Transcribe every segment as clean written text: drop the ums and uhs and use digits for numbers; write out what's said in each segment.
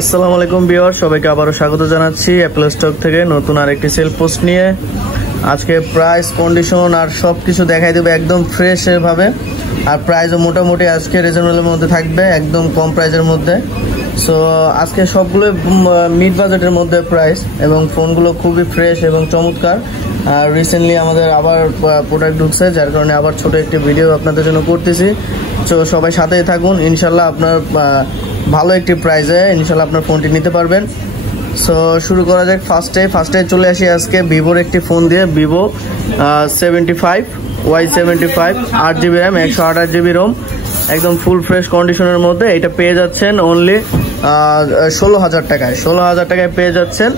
আসসালামু আলাইকুম ভিউয়ার, সবাইকে আবারও স্বাগত জানাচ্ছি অ্যাপল স্টক থেকে নতুন আরেকটি সেল পোস্ট নিয়ে। আজকে প্রাইস, কন্ডিশন আর সব কিছু দেখাই দেবো একদম ফ্রেশ ভাবে। আর প্রাইসও মোটামুটি আজকে রিজনেবলের মধ্যে থাকবে, একদম কম প্রাইসের মধ্যে। সো আজকে সবগুলো মিড বাজেটের মধ্যে প্রাইস, এবং ফোনগুলো খুবই ফ্রেশ এবং চমৎকার। আর রিসেন্টলি আমাদের আবার প্রোডাক্ট ঢুকছে, যার কারণে আবার ছোট একটি ভিডিও আপনাদের জন্য করতেছি। তো সবাই সাথেই থাকুন, ইনশাল্লাহ আপনার ভালো একটি প্রাইসে ইনশাল্লাহ আপনার ফোনটি নিতে পারবেন। সো শুরু করা যাক। ফার্স্টে চলে আসি আজকে ভিভোর একটি ফোন দিয়ে, Vivo 75Y75 8GB RAM 128GB Rome, একদম ফুল ফ্রেশ কন্ডিশনের মধ্যে। এটা পেয়ে যাচ্ছেন অনলি 16,000 টাকায়। 16,000 টাকায় পেয়ে যাচ্ছেন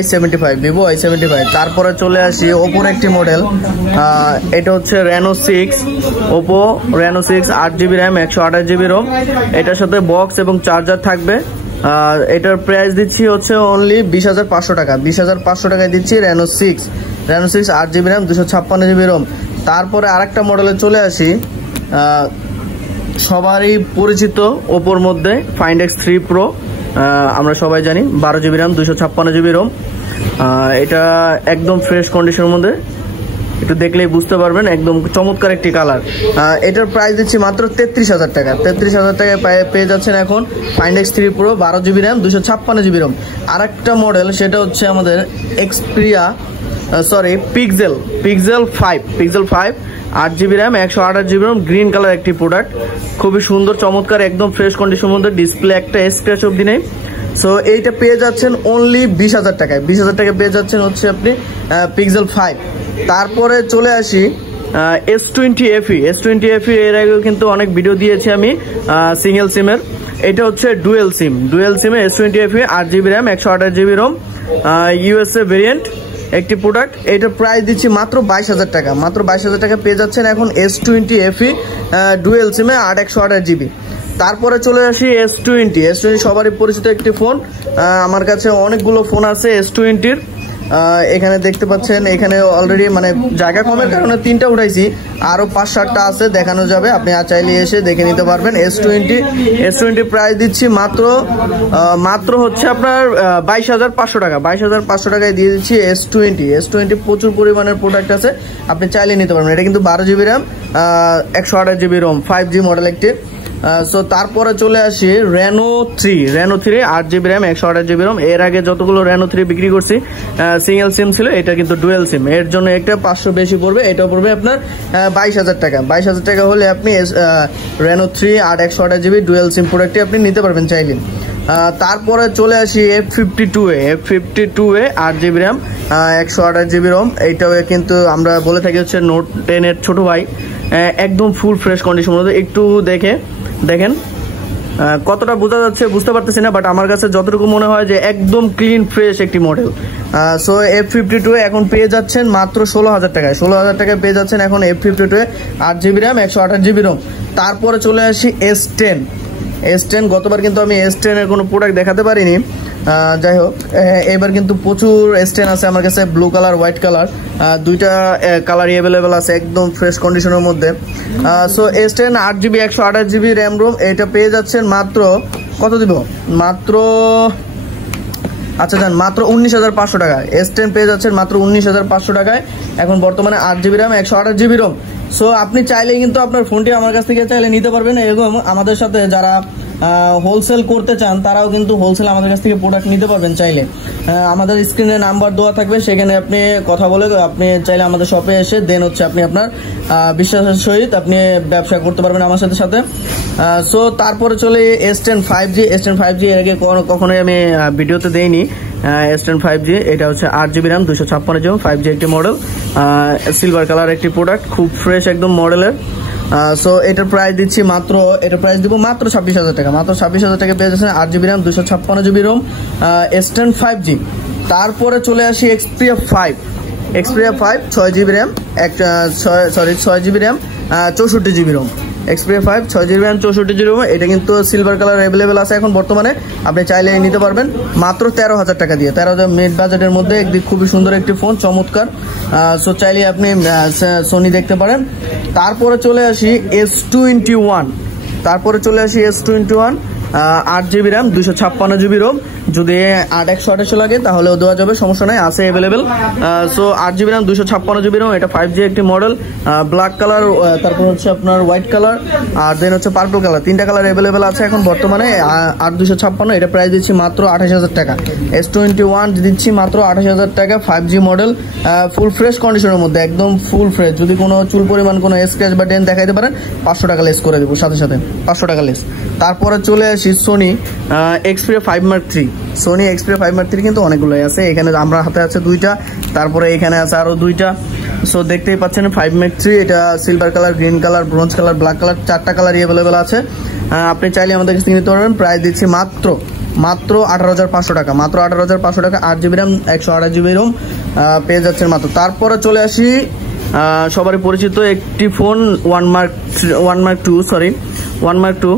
Y75, ভিভো Y75। তারপরে চলে আসি ওপোর একটি মডেল, এটা হচ্ছে Reno 6, Oppo Reno 6 8GB RAM 128GB ROM. এটার সাথে বক্স এবং চার্জার থাকবে। এটার প্রাইস দিচ্ছি হচ্ছে অনলি 20,500 টাকা। 20,500 টাকায় দিচ্ছি Reno 6 8GB RAM 256GB Rome. তারপরে আরেকটা মডেলে চলে আসি, সবারই পরিচিত ওপোর মধ্যে Find X3 Pro, আমরা সবাই জানি 12GB র্যাম 256GB রোম। এটা একদম ফ্রেশ কন্ডিশনের মধ্যে, একটু দেখলেই বুঝতে পারবেন, একদম চমৎকার একটি কালার। এটার প্রাইস দিচ্ছি মাত্র 33,000 টাকা। 33,000 টাকায় পেয়ে যাচ্ছেন এখন Find X3 Pro 12GB RAM 256GB ROM. আরেকটা মডেল, সেটা হচ্ছে আমাদের Pixel 5 8GB RAM 128GB ROM, green colour একটি প্রোডাক্ট, খুবই সুন্দর চমৎকার, একদম ফ্রেশ কন্ডিশনের মধ্যে। ডিসপ্লে একটা স্ক্র্যাচ অবধি নেই। সো এইটা পেয়ে যাচ্ছেন অনলি 20,000 টাকায়। 20,000 টাকায় পেয়ে যাচ্ছেন হচ্ছে আপনি Pixel 5। তারপরে চলে আসি S20 FE। এর আগেও কিন্তু অনেক ভিডিও দিয়েছি আমি সিঙ্গেল সিমের। এটা হচ্ছে ডুয়েল সিমে S20 FE 8GB RAM 128GB ROM, USA variant একটি প্রোডাক্ট। এটার প্রাইস দিচ্ছি মাত্র 22,000 টাকা। মাত্র 22,000 টাকা পেয়ে যাচ্ছেন এখন S20 FE ডুয়েল সিমে 128GB। তারপরে চলে আসি S20 সবারই পরিচিত একটি ফোন। আমার কাছে অনেকগুলো ফোন আছে S20-র। এখানে দেখতে পাচ্ছেন, এখানে অলরেডি মানে জায়গা কমের কারণে 3টা উঠাইছি, আরো 5-7টা আছে, দেখানো যাবে, আপনি চাইলে এসে দেখে নিতে পারবেন। S20 প্রাইস দিচ্ছি মাত্র হচ্ছে আপনার 22,500 টাকা। 22,500 টাকায় দিয়ে দিচ্ছি S20। প্রচুর পরিমাণের প্রোডাক্ট আছে, আপনি চাইলে নিতে পারবেন। এটা কিন্তু 12GB RAM 128GB ROM, 5G model একটি। সো তারপরে চলে আসি Reno 3 8GB RAM 128GB Rome. এর আগে যতগুলো Reno 3 বিক্রি করছি সিঙ্গেল সিম ছিল, এটা কিন্তু ডুয়েল সিম। এর জন্য একটা 500 বেশি পড়বে, এটাও পড়বে আপনার 22,000 টাকা। 22,000 টাকা হলে আপনি Reno 3 128GB ডুয়েল সিম প্রোডাক্টটি আপনি নিতে পারবেন চাইলে। তারপরে চলে আসি F52 8GB RAM 128GB Rome. এইটাও কিন্তু আমরা বলে থাকি হচ্ছে Note 10 এর ছোট ভাই, একদম ফুল ফ্রেশ কন্ডিশন মধ্যে। একটু দেখেন কতটা বোঝা যাচ্ছে বুঝতে পারতেছি না, বাট আমার কাছে যতটুকু মনে হয় যে একদম ক্লিন ফ্রেশ একটি মডেল। সো F52 এখন পেয়ে যাচ্ছেন মাত্র 16,000 টাকায়। 16,000 টাকায় পেয়ে যাচ্ছেন এখন F52 8GB RAM 128GB Rome. তারপরে চলে আসি S10। গতবার কিন্তু আমি S10 এর কোনো প্রোডাক্ট দেখাতে পারিনি, যাই হোক এবার কিন্তু প্রচুর S10 আছে আমার কাছে, ব্লু কালার, হোয়াইট কালার, দুইটা কালারই অ্যাভেলেবেল আছে, একদম ফ্রেশ কন্ডিশনের মধ্যে। So S10 8GB 128GB RAM ROM, এটা পেয়ে যাচ্ছেন মাত্র কত দিব, মাত্র 19,500 টাকায়। S10 পেয়ে যাচ্ছেন মাত্র 19,500 টাকায় এখন বর্তমানে 8GB RAM 128GB Rome. So আপনি চাইলে কিন্তু আপনার ফোনটি আমার কাছ থেকে চাইলে নিতে পারবেন, এবং আমাদের সাথে যারা হোলসেল করতে চান তারাও কিন্তু হোলসেল আমাদের কাছ থেকে প্রোডাক্ট নিতে পারবেন চাইলে। আমাদের স্ক্রিনে নাম্বার দেওয়া থাকবে, সেখানে আপনি কথা বলে আপনি চাইলে আমাদের শপে এসে দেন হচ্ছে আপনি আপনার বিশ্বাসের সহিত আপনি ব্যবসা করতে পারবেন আমার সাথে। সো তারপরে চলে S10 5G। এর আগে কখনোই আমি ভিডিওতে দেইনি S10 5G। এটা হচ্ছে 8GB র্যাম 256GB 5G একটি মডেল, সিলভার কালার একটি প্রোডাক্ট, খুব ফ্রেশ একদম মডেলের। সো এটার প্রাইস দিচ্ছি মাত্র 26,000 টাকা। মাত্র 26,000 টাকা পেয়ে যাচ্ছেন 8GB RAM 256GB Rome, S10 5G। তারপরে চলে আসি Xperia 5 6GB RAM 6GB RAM 64GB ROM. Xperia 5 6GB RAM 64GB ROM. এটা কিন্তু সিলভার কালার অ্যাভেলেবেল আছে এখন বর্তমানে, আপনি চাইলে নিতে পারবেন মাত্র 13,000 টাকা দিয়ে। 13,000 মিড বাজেটের মধ্যে খুবই সুন্দর একটি ফোন, চমৎকার। সো চাইলে আপনি সোনি দেখতে পারেন। তারপরে চলে আসি S21 8GB RAM 256GB ROM। যদি 8/128 লাগে তাহলেও দেওয়া যাবে, সমস্যা নাই, আছে available. So 8GB RAM 256GB ROM, এটা 5G একটি মডেল, ব্ল্যাক কালার, তারপর হচ্ছে আপনার হোয়াইট কালার, আর দেন হচ্ছে পার্পল কালার, 3টা কালার অ্যাভেলেবেল আছে এখন বর্তমানে। 8256 এটা প্রাইস দিচ্ছি মাত্র 28,000 টাকা। S21 দিচ্ছি মাত্র 28,000 টাকা, 5G মডেল, ফুল ফ্রেশ কন্ডিশনের মধ্যে, একদম ফুল ফ্রেশ। যদি কোনো চুল পরিমাণ কোনো স্ক্র্যাচ বা ডেন্ট দেখাইতে পারেন 500 টাকা লেস করে দেবো, সাথে সাথে 500 টাকা লেস। তারপরে চলে আসি Sony Xperia 5 Mark III। Sony Xperia 5 Mark III কিন্তু অনেকগুলোই আছে, এখানে আমরা হাতে আছে 2টা, তারপরে এখানে আছে আরো 2টা। সো দেখতেই পাচ্ছেন 5 Mark III, এটা silver colour, green colour, bronze colour, black colour, 4টা কালারই অ্যাভেলেবেল আছে। আপনি চাইলে আমাদের কাছে নিতে পারবেন। প্রাইস দিচ্ছি মাত্র 18,500 টাকা, মাত্র 18,500 টাকা। 8GB RAM 128GB ROM পেয়ে যাচ্ছেন মাত্র। তারপরে চলে আসি সবারই পরিচিত একটি ফোন, one mark two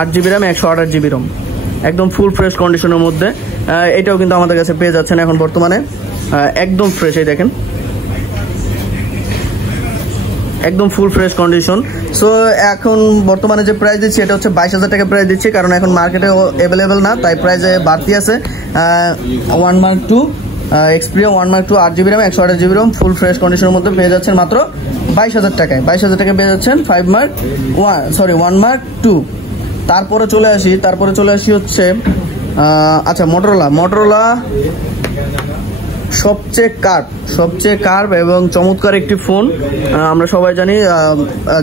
8GB RAM 128GB ROM, একদম ফুল ফ্রেশ কন্ডিশনের মধ্যে। এটাও কিন্তু আমাদের কাছে পেয়ে যাচ্ছেন এখন বর্তমানে, একদম ফ্রেশ। এই দেখেন, একদম ফুল ফ্রেশ কন্ডিশন। সো এখন বর্তমানে যে প্রাইস দিচ্ছি এটা হচ্ছে 22,000 টাকা প্রাইস দিচ্ছি, কারণ এখন মার্কেটে অ্যাভেলেবেল না, তাই প্রাইসে বাড়তি আছে। 1 Mark II Xperia 1 Mark II 8GB RAM 128GB ROM full fresh কন্ডিশনের মধ্যে পেয়ে যাচ্ছেন মাত্র 22,000 টাকায়। 22,000 টাকা পেয়ে যাচ্ছেন 1 Mark II। তারপরে চলে আসি হচ্ছে আচ্ছা মোটরোলা সবচেয়ে কার্ভ এবং চমৎকার একটি ফোন। আমরা সবাই জানি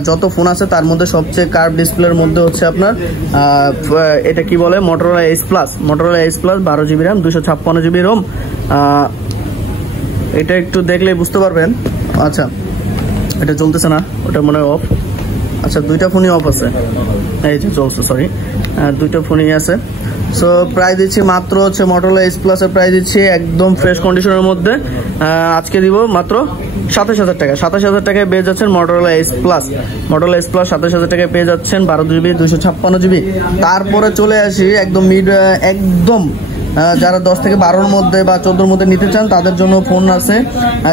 যত ফোন আছে তার মধ্যে সবচেয়ে কার্ভ ডিসপ্লের মধ্যে হচ্ছে আপনার এটা কি বলে, Motorola Edge Plus 12GB RAM 256GB ROM। এটা একটু দেখলেই বুঝতে পারবেন। আচ্ছা, এটা চলতেছে না, ওটা মনে হয় অফ। আচ্ছা, 2টা ফোনই অফ আছে, এই যে চলছে, সরি, 2টা ফোনই আছে। সো প্রাইস দিচ্ছি মাত্র হচ্ছে মোটরোলা Edge Plus এর প্রাইস দিচ্ছি একদম ফ্রেশ কন্ডিশনের মধ্যে, আজকে দিব মাত্র 27,000 টাকা। 27,000 টাকায় পেয়ে যাচ্ছেন মোটরোলা Edge Plus 27,000 টাকায় পেয়ে যাচ্ছেন 12GB 256GB। তারপরে চলে আসি একদম যারা 10 থেকে 12-র মধ্যে বা 14-র মধ্যে নিতে চান তাদের জন্য ফোন আছে,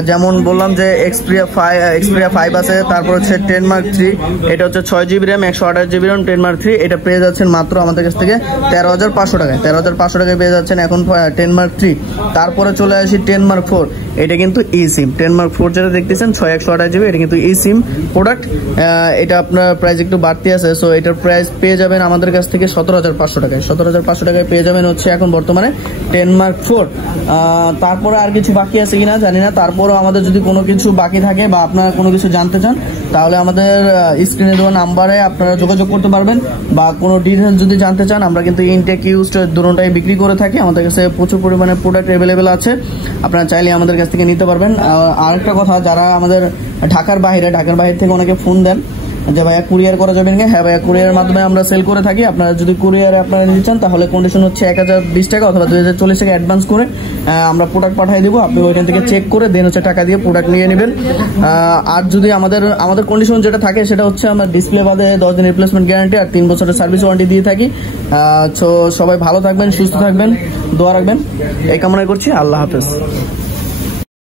যেমন বললাম যে Xperia 5 আছে, তারপর হচ্ছে 10 Mark III, এটা হচ্ছে 6GB RAM 128GB ROM 10 Mark III, এটা পেয়ে যাচ্ছেন মাত্র আমাদের কাছ থেকে 13,500 টাকায়। 13,500 টাকায় পেয়ে যাচ্ছেন এখন 10 Mark III। তারপরে চলে আসি 10 Mark IV, এটা কিন্তু eSIM 10 Mark IV যেটা দেখতেছেন 6/128GB, এটা কিন্তু eSIM প্রোডাক্ট। এটা আপনার প্রাইস একটু বাড়তি আছে, সো এটার প্রাইস পেয়ে যাবেন আমাদের কাছ থেকে 17,500 টাকায়। 17,500 টাকায় পেয়ে যাবেন হচ্ছে এখন বর্তমানে 10 Mark IV। তারপরে আর কিছু বাকি আছে কিনা জানি না, তারপরও আমাদের যদি কোনো কিছু বাকি থাকে বা আপনারা কোনো কিছু জানতে চান তাহলে আমাদের স্ক্রিনে দেওয়া নাম্বারে আপনারা যোগাযোগ করতে পারবেন, বা কোনো ডিটেলস যদি জানতে চান আমরা কিন্তু ইনটেক ইউজড দুটোটাই বিক্রি করে থাকি। আমাদের কাছে প্রচুর পরিমাণে প্রোডাক্ট অ্যাভেলেবেল আছে, আপনারা চাইলে আমাদের কাছ থেকে নিতে পারবেন। আরেকটা কথা, যারা আমাদের ঢাকার বাইরে থেকে অনেকে ফোন দেন যে ভাইয়া কুরিয়ার করা যাবে না, হ্যাঁ ভাইয়া কুরিয়ারের মাধ্যমে আমরা সেল করে থাকি। আপনারা যদি কুরিয়ারে আপনারা নিতে চান তাহলে কন্ডিশন হচ্ছে 1,020 টাকা অথবা 2,040 টাকা অ্যাডভান্স করে আমরা প্রোডাক্ট পাঠিয়ে দেবো, আপনি ওইখান থেকে চেক করে দেন হচ্ছে টাকা দিয়ে প্রোডাক্ট নিয়ে নেবেন। আর যদি আমাদের কন্ডিশন যেটা থাকে সেটা হচ্ছে আমরা ডিসপ্লে বাদে 10 দিন রিপ্লেসমেন্ট গ্যারান্টি আর 3 বছরের সার্ভিস ওয়ারেন্টি দিয়ে থাকি। সো সবাই ভালো থাকবেন, সুস্থ থাকবেন, দোয়া রাখবেন, এই কামনা করছি। আল্লাহ হাফেজ।